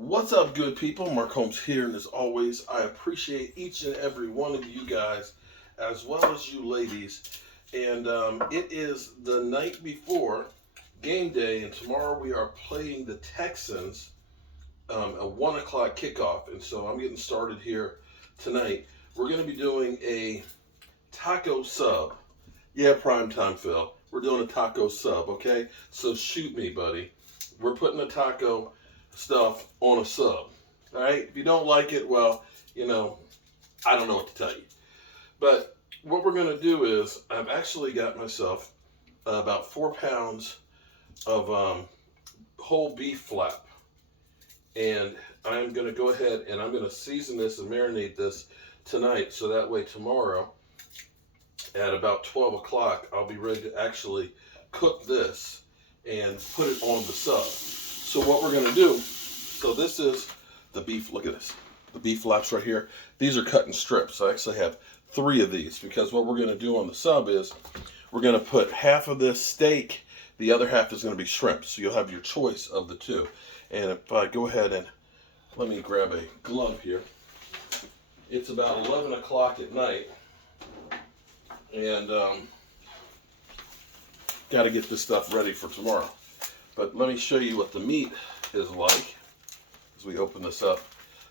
What's up, good people? Mark Holmes here, and as always, I appreciate each and every one of you guys, as well as you ladies. And it is the night before game day, and tomorrow we are playing the Texans, a 1 o'clock kickoff. And so I'm getting started here tonight. We're going to be doing a taco sub. Yeah, primetime, Phil. We're doing a taco sub, okay? So shoot me, buddy. We're putting a taco stuff on a sub. All right. If you don't like it, well, I don't know what to tell you. But what we're going to do is I've actually got myself about 4 pounds of whole beef flap. And I'm going to go ahead and I'm going to season this and marinate this tonight. So that way tomorrow at about 12 o'clock, I'll be ready to actually cook this and put it on the sub. So what we're going to do, so this is the beef, look at this, the beef flaps right here. These are cut in strips. I actually have 3 of these because what we're going to do on the sub is we're going to put half of this steak, the other half is going to be shrimp. So you'll have your choice of the two. And if I go ahead and let me grab a glove here. It's about 11 o'clock at night. And got to get this stuff ready for tomorrow. But let me show you what the meat is like as we open this up.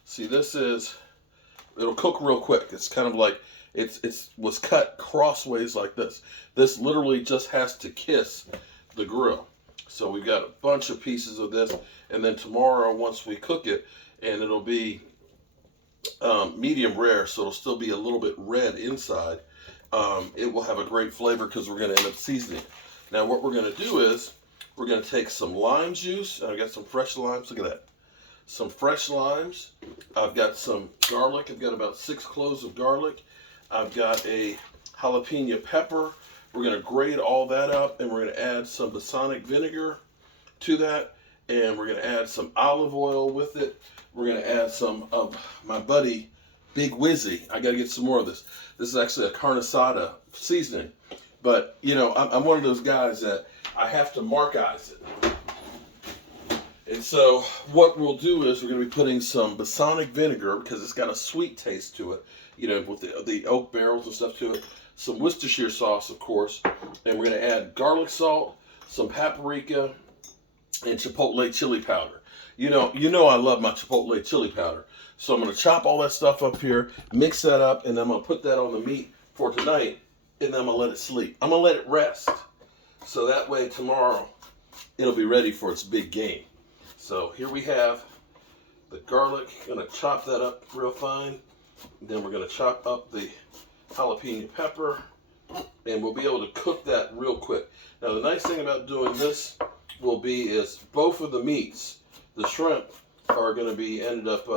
See, it'll cook real quick. It's kind of like, it was cut crossways like this. This literally just has to kiss the grill. So we've got a bunch of pieces of this. And then tomorrow, once we cook it, and it'll be medium rare, so it'll still be a little bit red inside. It will have a great flavor because we're going to end up seasoning it. Now what we're going to do is, we're going to take some lime juice. I've got some fresh limes. Look at that. Some fresh limes. I've got some garlic. I've got about 6 cloves of garlic. I've got a jalapeno pepper. We're going to grate all that up, and we're going to add some balsamic vinegar to that, and we're going to add some olive oil with it. We're going to add some of my buddy Big Wizzy. I got to get some more of this. This is actually a carne asada seasoning. But, I'm one of those guys that I have to markize it. And so what we'll do is we're going to be putting some balsamic vinegar because it's got a sweet taste to it, with the oak barrels and stuff to it. Some Worcestershire sauce, of course. And we're going to add garlic salt, some paprika, and chipotle chili powder. You know I love my chipotle chili powder. So I'm going to chop all that stuff up here, mix that up, and then I'm going to put that on the meat for tonight, and then I'm going to let it sleep. I'm going to let it rest. So that way tomorrow it'll be ready for its big game. So here we have the garlic. Going to chop that up real fine. Then we're going to chop up the jalapeno pepper, and we'll be able to cook that real quick. Now the nice thing about doing this is both of the meats, the shrimp, are going to be ended up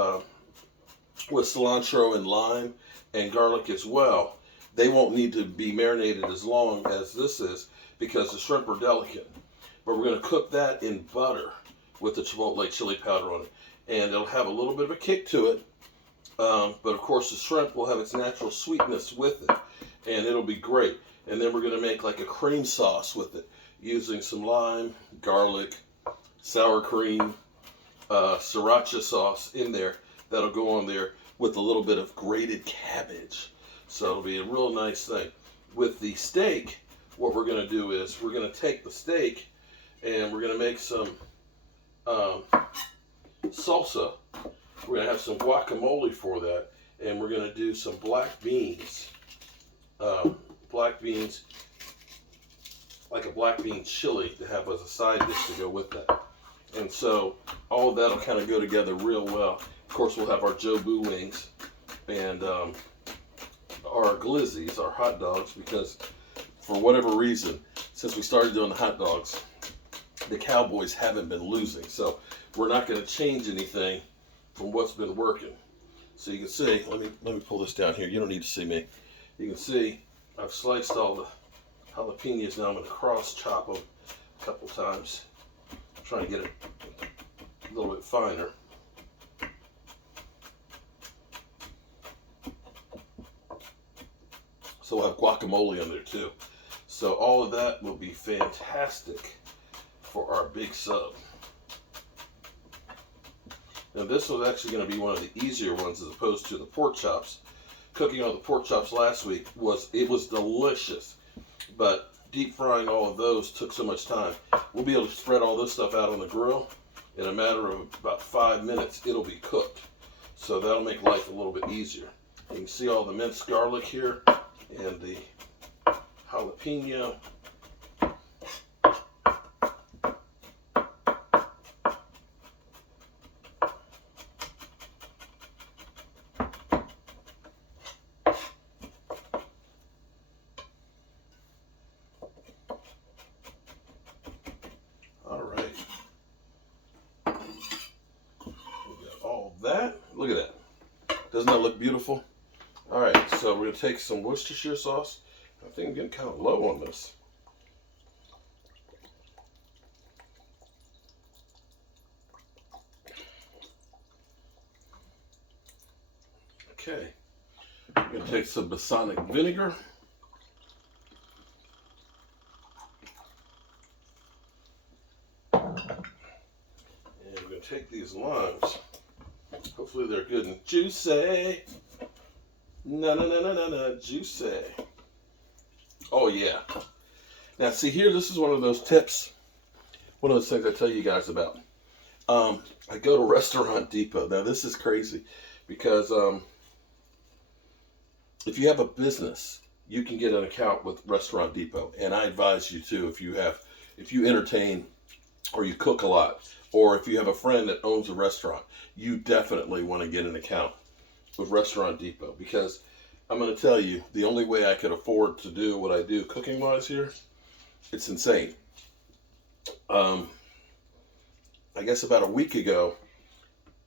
with cilantro and lime and garlic as well. They won't need to be marinated as long as this is because the shrimp are delicate. But we're going to cook that in butter with the chipotle chili powder on it. And it'll have a little bit of a kick to it. But of course the shrimp will have its natural sweetness with it. And it'll be great. And then we're going to make like a cream sauce with it using some lime, garlic, sour cream, sriracha sauce in there. That'll go on there with a little bit of grated cabbage. So it'll be a real nice thing. With the steak, what we're going to do is we're going to take the steak and we're going to make some salsa. We're going to have some guacamole for that. And we're going to do some black beans. Black beans, like a black bean chili to have as a side dish to go with that. And so all of that will kind of go together real well. Of course, we'll have our Joe-Boo wings and our glizzies, our hot dogs, because for whatever reason, since we started doing the hot dogs, the Cowboys haven't been losing. So we're not going to change anything from what's been working. So you can see, let me pull this down here. You don't need to see me. You can see I've sliced all the jalapenos. Now I'm going to cross chop them a couple times. I'm trying to get it a little bit finer. So we'll have guacamole on there too. So all of that will be fantastic for our big sub. Now this was actually going to be one of the easier ones as opposed to the pork chops. Cooking all the pork chops last week was delicious, but deep frying all of those took so much time. We'll be able to spread all this stuff out on the grill. In a matter of about 5 minutes, it'll be cooked. So that'll make life a little bit easier. You can see all the minced garlic here and the jalapeno. That, look at that. Doesn't that look beautiful? All right, so we're gonna take some Worcestershire sauce. I think I'm getting kind of low on this. Okay, I'm gonna take some balsamic vinegar. And we're gonna take these limes. Hopefully they're good and juicy. Juicy. Oh yeah. Now see here, this is one of those tips. One of those things I tell you guys about. I go to Restaurant Depot. Now this is crazy because if you have a business, you can get an account with Restaurant Depot. And I advise you to, if you entertain or you cook a lot, or if you have a friend that owns a restaurant, you definitely want to get an account with Restaurant Depot, because I'm going to tell you, the only way I could afford to do what I do cooking-wise here, it's insane. I guess about a week ago,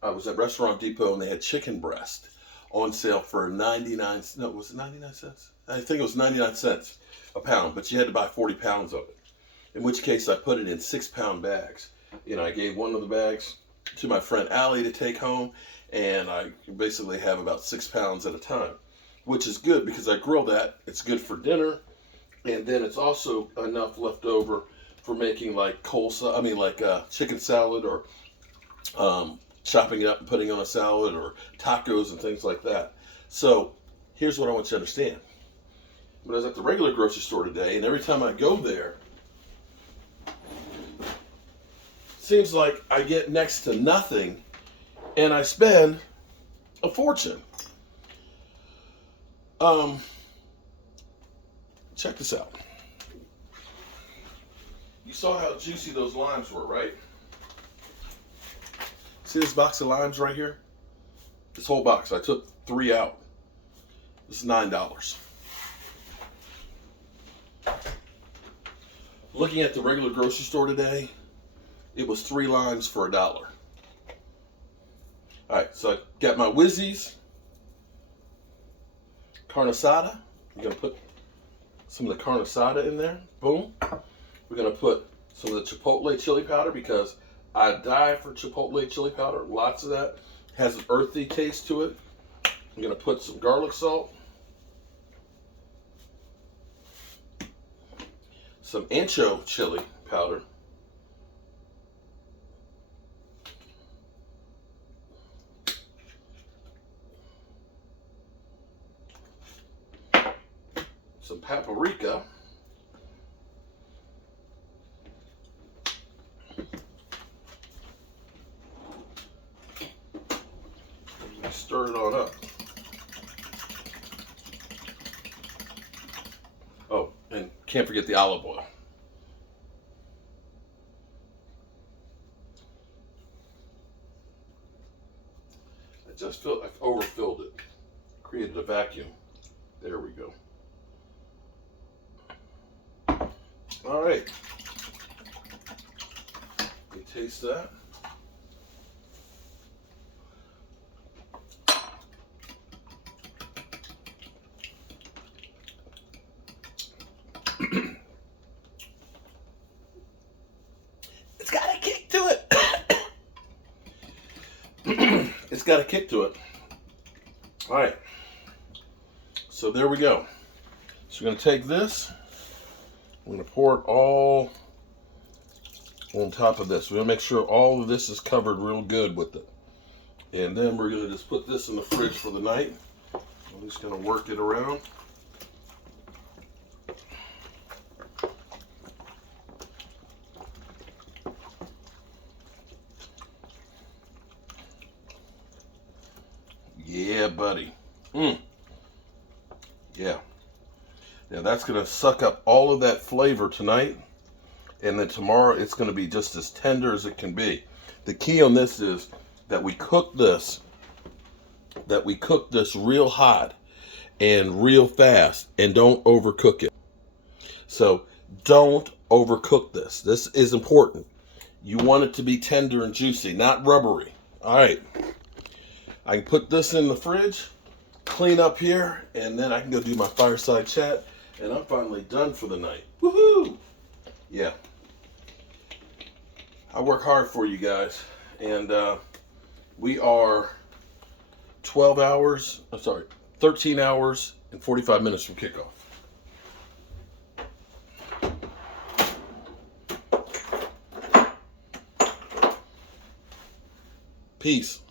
I was at Restaurant Depot and they had chicken breast on sale for 99 cents. No, was it 99 cents? I think it was 99 cents a pound, but you had to buy 40 pounds of it. In which case I put it in 6-pound bags. You know, I gave one of the bags to my friend Allie to take home, and I basically have about 6 pounds at a time, which is good because I grill that. It's good for dinner, and then it's also enough left over for making like coleslaw. I mean, like chicken salad, or chopping it up and putting on a salad, or tacos and things like that. So here's what I want you to understand. When I was at the regular grocery store today, and every time I go there, seems like I get next to nothing, and I spend a fortune. Check this out. You saw how juicy those limes were, right? See this box of limes right here? This whole box, I took 3 out. This is $9. Looking at the regular grocery store today, it was 3 limes for $1. All right, so I got my Whizzies, carne asada. I'm gonna put some of the carne asada in there. Boom. We're gonna put some of the chipotle chili powder, because I die for chipotle chili powder. Lots of that. Has an earthy taste to it. I'm gonna put some garlic salt, some ancho chili powder, some paprika, stir it on up. Oh, and can't forget the olive oil. I just feel I've overfilled it, created a vacuum. There we go. All right, let me taste that. It's got a kick to it. It's got a kick to it. All right, so there we go. So we're going to take this. I'm going to pour it all on top of this. We're going to make sure all of this is covered real good with it. And then we're going to just put this in the fridge for the night. I'm just going to work it around. Yeah, buddy. Yeah. Now that's going to suck up all of that flavor tonight. And then tomorrow it's going to be just as tender as it can be. The key on this is that we cook this real hot and real fast, and don't overcook it. So don't overcook this. This is important. You want it to be tender and juicy, not rubbery. All right. I can put this in the fridge, clean up here, and then I can go do my fireside chat, and I'm finally done for the night. Woohoo! Yeah. I work hard for you guys, and we are 13 hours and 45 minutes from kickoff. Peace.